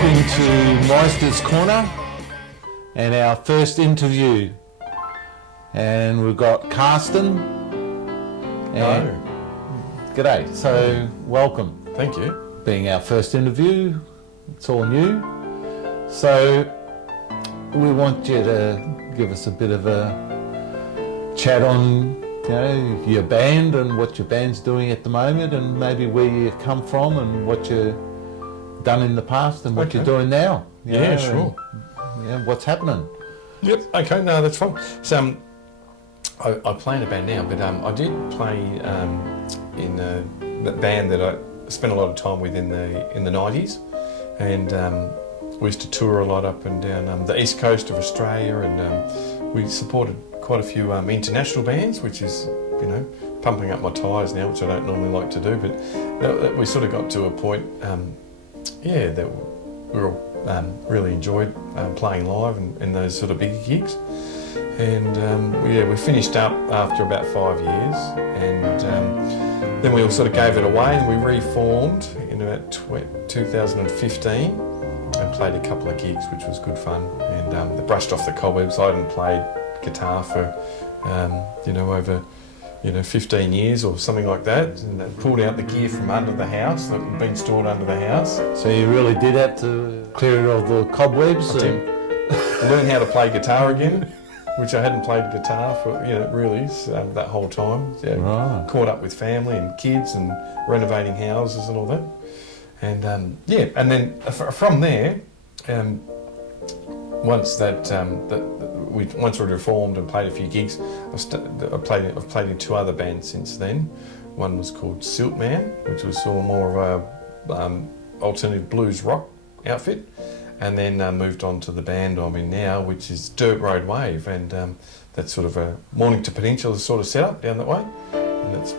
Welcome to Meister's Corner and our first interview. And we've got Karston. Hello. G'day. So, welcome. Thank you. Being our first interview, it's all new. So, we want you to give us a bit of a chat on, your band and what your band's doing at the moment, and maybe where you come from and what you've done in the past and what you're doing now. Yeah, sure. And, what's happening? Yep. Okay. No, that's fine. So, I play in a band now, but I did play in a band that I spent a lot of time with in the 90s, and we used to tour a lot up and down the east coast of Australia, and we supported quite a few international bands, which is, pumping up my tyres now, which I don't normally like to do, but we sort of got to a point, that we all really enjoyed playing live and those sort of big gigs. And we finished up after about 5 years, and then we all sort of gave it away, and we reformed in about 2015 and played a couple of gigs, which was good fun, and they brushed off the cobwebs. I hadn't played guitar for over 15 years or something like that, and they pulled out the gear from under the house that had been stored under the house. So you really did have to clear all the cobwebs and learn how to play guitar again, which I hadn't played guitar for really that whole time. Right. Caught up with family and kids and renovating houses and all that, and and then from there, once we reformed and played a few gigs, I've played in two other bands since then. One was called Siltman, which was sort of more of a alternative blues rock outfit, and then moved on to the band I'm in now, which is Dirt Road Wave, and that's sort of a Mornington Peninsula sort of setup down that way, and that's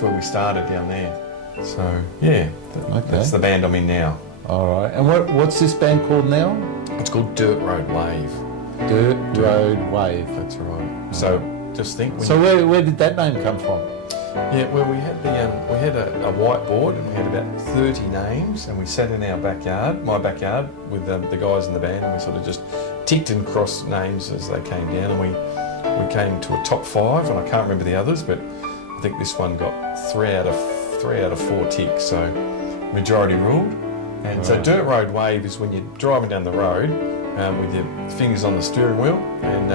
where we started down there. So that's the band I'm in now. All right. And what's this band called now? It's called Dirt Road Wave. Dirt Road Wave. That's right. So just think. So where did that name come from? Yeah, well, we had a whiteboard, and we had about 30 names, and we sat in our backyard, my backyard, with the guys in the band, and we sort of just ticked and crossed names as they came down, and we came to a top 5, and I can't remember the others, but I think this one got 3 out of 4 ticks, so majority ruled. And so Dirt Road Wave is when you're driving down the road with your fingers on the steering wheel, and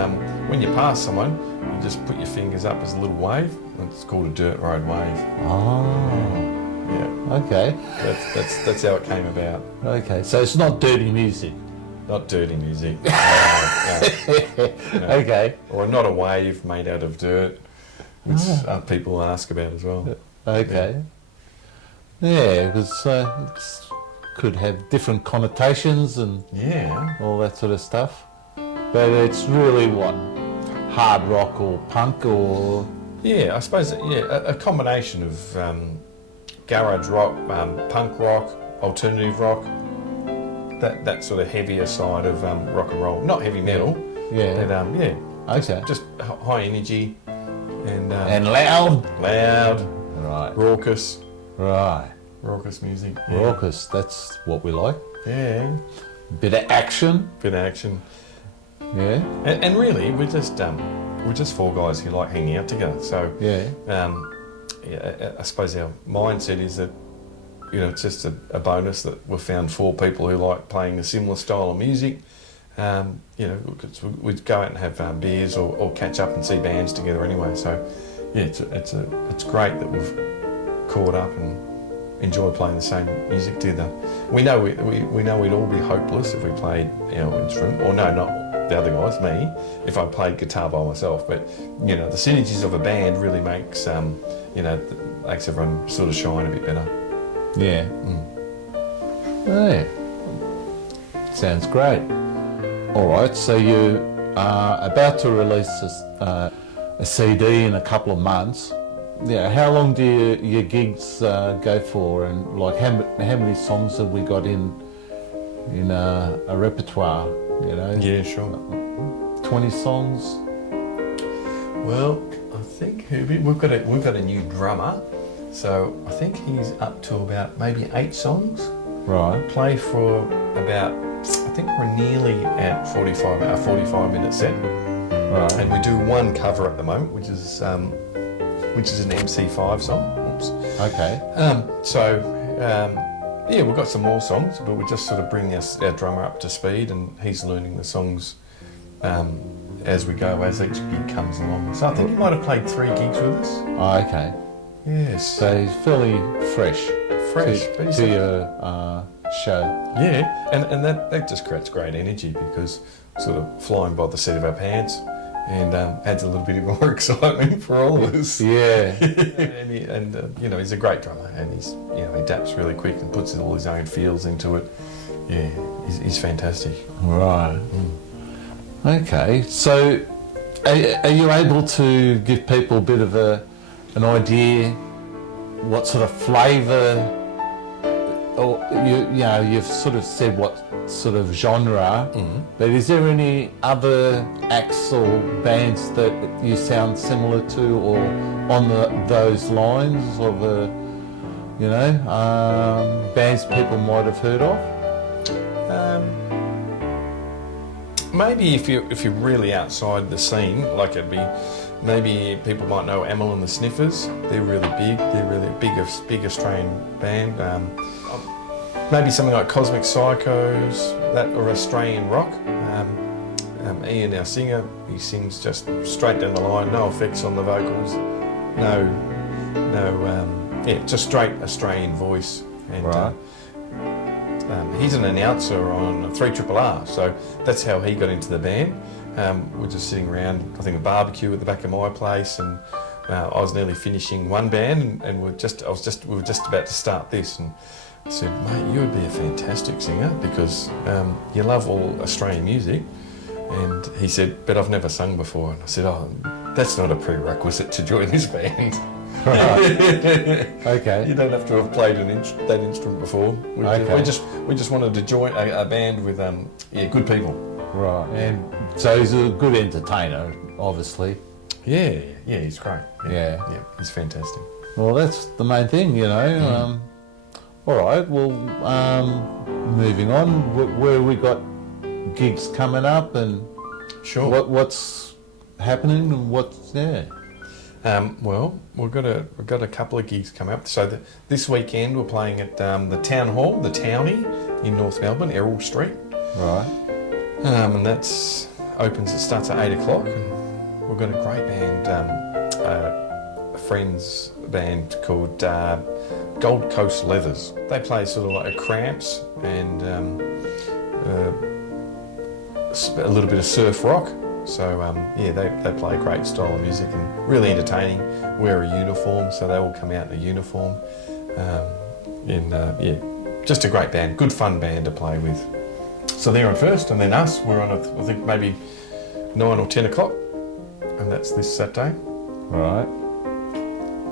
when you pass someone, you just put your fingers up as a little wave, and it's called a Dirt Road Wave. Oh. Yeah. Okay. That's how it came about. Okay, so it's not dirty music. Not dirty music. No. Okay. Or not a wave made out of dirt, which people ask about as well. Okay. Yeah, because it could have different connotations and all that sort of stuff. But it's really what? Hard rock or punk or... Yeah, I suppose, a combination of garage rock, punk rock, alternative rock, that sort of heavier side of rock and roll. Not heavy metal, but just high energy and loud. Loud. Right. Raucous. Right. Raucous music. Yeah. Raucous, that's what we like. Yeah. Bit of action. Yeah. And really, we're just 4 guys who like hanging out together. So I suppose our mindset is that it's just a bonus that we've found 4 people who like playing a similar style of music. We'd go out and have beers or catch up and see bands together anyway. So it's great that we've caught up and enjoy playing the same music together. We know we'd all be hopeless if we played our instrument, or no, not the other guys, me, if I played guitar by myself. But the synergies of a band really makes makes everyone sort of shine a bit better. Yeah. Yeah. Sounds great. All right, so you are about to release a CD in a couple of months. Yeah, how long do your gigs go for, and like how many songs have we got in a repertoire? Yeah, sure. 20 songs. Well, I think we've got a new drummer, so I think he's up to about maybe 8 songs. Right. Play for about, I think we're nearly at a 45-minute set. Right. And we do one cover at the moment, which is an MC5 song. Oops. Okay. Yeah, we've got some more songs, but we're just sort of bringing our drummer up to speed, and he's learning the songs as we go, as each gig comes along. So I think he might have played 3 gigs with us. Oh, okay. Yes. So he's fairly fresh. Fresh. To your show. Yeah, and that just creates great energy, because sort of flying by the seat of our pants, and adds a little bit more excitement for all of us. Yeah. and he's a great drummer, and he adapts really quick and puts all his own feels into it. Yeah, he's fantastic. Right. Okay, so are you able to give people a bit of an idea what sort of flavour, or you've sort of said what sort of genre, but is there any other acts or bands that you sound similar to, or on those lines of bands people might have heard of? Maybe if you're really outside the scene, like maybe people might know Amyl and the Sniffers. They're really big. They're really a big Australian band. Maybe something like Cosmic Psychos, or Australian rock. Ian, our singer, he sings just straight down the line, no effects on the vocals, just straight Australian voice. And, right. He's an announcer on 3RRR, so that's how he got into the band. We're just sitting around, I think, a barbecue at the back of my place, and I was nearly finishing one band, and we were just about to start this, and I said, mate, you would be a fantastic singer, because you love all Australian music. And he said, but I've never sung before. And I said, oh, that's not a prerequisite to join this band. Right. Okay. You don't have to have played that instrument before. We just wanted to join a band with good people. Right. And so he's a good entertainer, obviously. Yeah, he's great. Yeah, he's fantastic. Well, that's the main thing, All right. Well, moving on, where we got gigs coming up, and sure, what's happening, and what's there. Well, we've got a couple of gigs coming up. So this weekend we're playing at the Town Hall, the Townie, in North Melbourne, Errol Street. Right. And it starts at 8 o'clock, and we've got a great band, a friend's band called Gold Coast Leathers. They play sort of like a Cramps and a little bit of surf rock. So they play a great style of music and really entertaining. Wear a uniform, so they all come out in a uniform. Just a great band, good fun band to play with. So they're on first, and then us, we're on I think maybe 9 or 10 o'clock, and that's this Saturday. Right.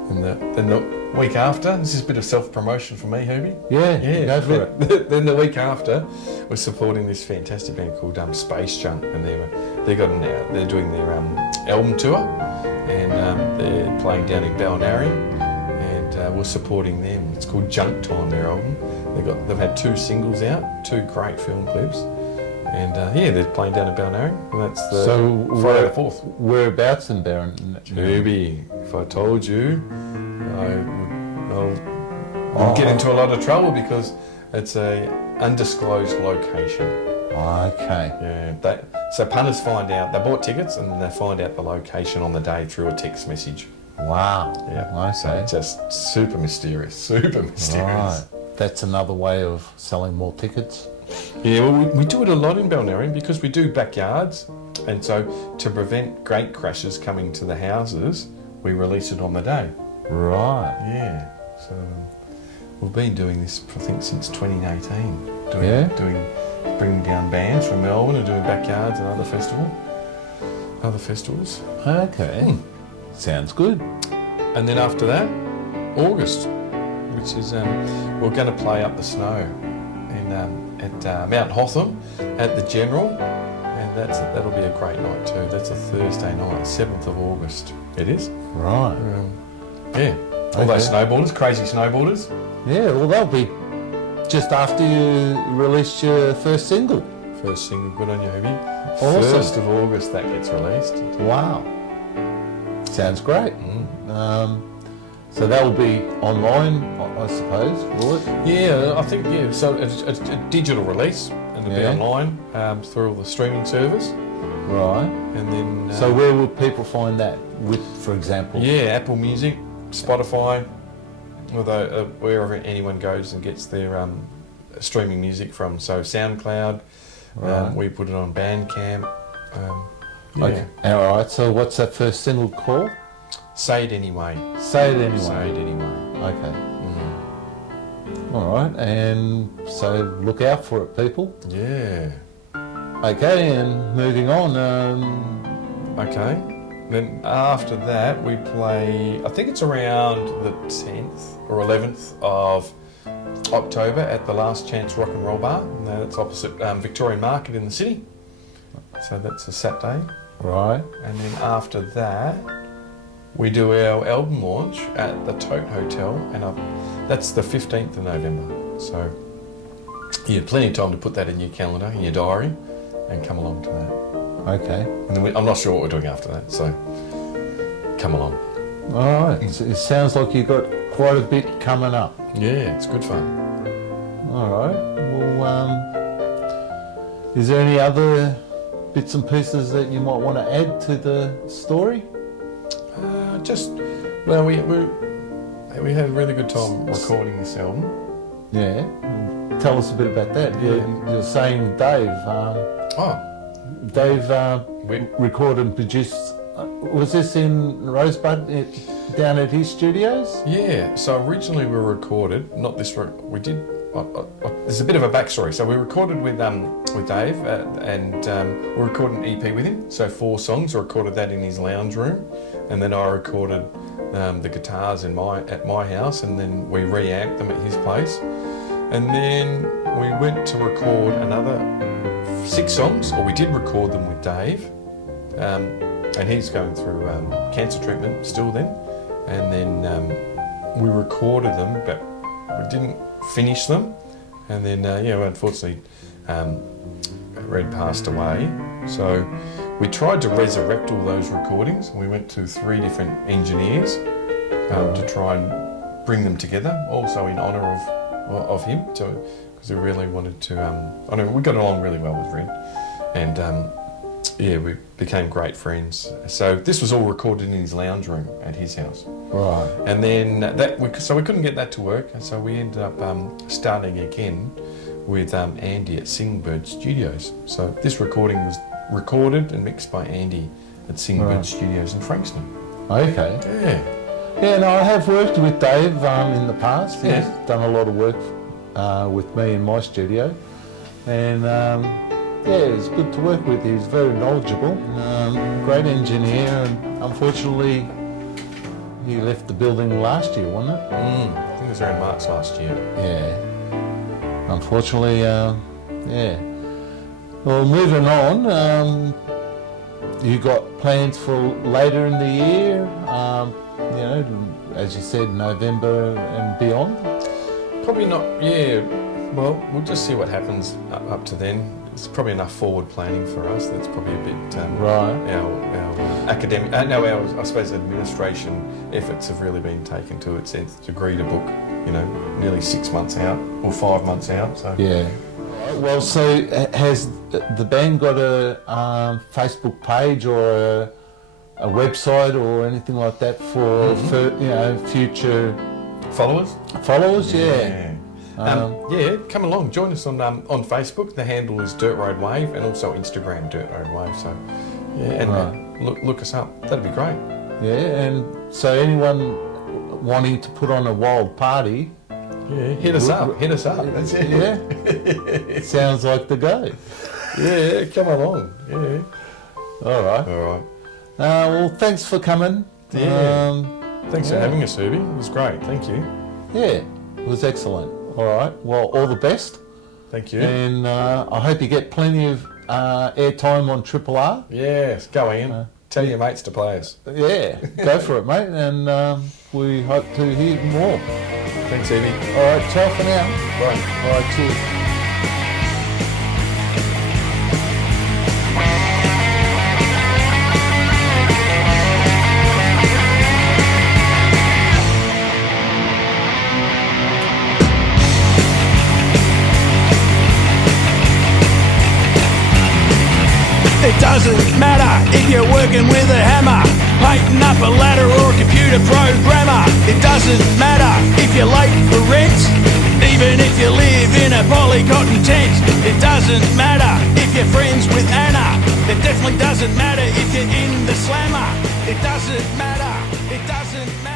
And then the week after, this is a bit of self-promotion for me, Herbie. Yeah, go for it. Then the week after, we're supporting this fantastic band called Space Junk, and they're doing their album tour, and they're playing down in Balnearium, and we're supporting them. It's called Junk Time, their album. They've had 2 singles out, 2 great film clips, and they're playing down in Balnearium, and that's the Friday the 4th. Whereabouts in Balnearium? Herbie, if I told you, I'll get into a lot of trouble, because it's a undisclosed location. Okay. Yeah. So punters find out, they bought tickets, and then they find out the location on the day through a text message. Wow. Yeah. Okay. So just super mysterious. Right. That's another way of selling more tickets. Yeah, well, we do it a lot in Balnearium, because we do backyards, and so to prevent gate crashes coming to the houses, we release it on the day. Right. Yeah. So we've been doing this, I think, since 2018. Bringing down bands from Melbourne and doing backyards and other festivals. Okay. Sounds good. And then after that, August, which is we're going to play Up the Snow at Mount Hotham at the General, and that'll be a great night too. That's a Thursday night, 7th of August. It is. Right. All those snowboarders, crazy snowboarders. Yeah, well, they'll be just after you released your first single. First single, good on you, Hobie. Awesome. 1st of August that gets released. Wow. Sounds great. Mm. So that will be online, I suppose, will it? Yeah, I think, yeah. So it's a digital release and it'll be online through all the streaming servers. Right. And then... so where will people find that with, for example? Yeah, Apple Music, Spotify, although wherever anyone goes and gets their streaming music from. So SoundCloud, Right. we put it on Bandcamp. Okay. All right. So what's that first single called? Say It Anyway. Say It Anyway. Say It Anyway. Okay. Mm. All right. And so look out for it, people. Yeah. Okay. And moving on. Okay. Then after that we play, I think it's around the 10th or 11th of October at the Last Chance Rock and Roll Bar. And that's opposite Victorian Market in the city. So that's a Saturday. Right. And then after that, we do our album launch at the Tote Hotel, and that's the 15th of November. So you have plenty of time to put that in your calendar, in your diary, and come along to that. Okay. And then I'm not sure what we're doing after that, so come along. All right. So it sounds like you've got quite a bit coming up. Yeah, it's good fun. All right. Well, is there any other bits and pieces that you might want to add to the story? Well, we had a really good time recording this album. Yeah. Tell us a bit about that. Yeah. You're saying Dave. Dave recorded and produced. Was this in Rosebud down at his studios? Yeah. So originally we recorded, not this. We did. There's a bit of a backstory. So we recorded with Dave, and we recorded an EP with him. So 4 songs. I recorded that in his lounge room, and then I recorded the guitars at my house, and then we reamped them at his place, and then we went to record another 6 songs, or we did record them with Dave, and he's going through cancer treatment still then, and then we recorded them, but we didn't finish them, and then unfortunately Red passed away, so we tried to resurrect all those recordings. We went to 3 different engineers to try and bring them together, also in honour of him, because we really wanted to. We got along really well with Red, and we became great friends. So this was all recorded in his lounge room at his house. Right. And then so we couldn't get that to work, and so we ended up starting again with Andy at Singbird Studios. So this recording was recorded and mixed by Andy at Singbird Studios in Frankston. Okay. Yeah. Yeah, no, I have worked with Dave in the past. He's Yeah. done a lot of work with me in my studio, and it's good to work with. He's very knowledgeable, great engineer, and unfortunately he left the building last year, wasn't it? I think it was around March last year. Yeah. Unfortunately, Well, moving on, you got plans for later in the year, as you said, November and beyond? Probably not, yeah. Well, we'll just see what happens up to then. It's probably enough forward planning for us. That's probably a bit right. Our academic, our I suppose administration efforts have really been taken to its nth degree to book, nearly 6 months out or 5 months out. So yeah. Well, so has the band got a Facebook page or a website or anything like that for future followers? Followers, yeah. Come along, join us on Facebook. The handle is Dirt Road Wave, and also Instagram Dirt Road Wave. So, look us up. That'd be great. Yeah, and so anyone wanting to put on a wild party, hit us up. That's it. Yeah, sounds like the go. Yeah, come along. Yeah. All right. Well, thanks for coming. Yeah. Thanks for having us, Herbie. It was great. Thank you. Yeah, it was excellent. All right. Well, all the best. Thank you. And I hope you get plenty of airtime on Triple R. Yes, go in. Tell your mates to play us. Yeah, go for it, mate. And we hope to hear more. Thanks, Evie. All right, ciao for now. Bye. All right, cheers. It doesn't matter if you're working with a hammer, painting up a ladder or a computer programmer. It doesn't matter if you're late for rent, even if you live in a polycotton tent. It doesn't matter if you're friends with Anna. It definitely doesn't matter if you're in the slammer. It doesn't matter. It doesn't matter.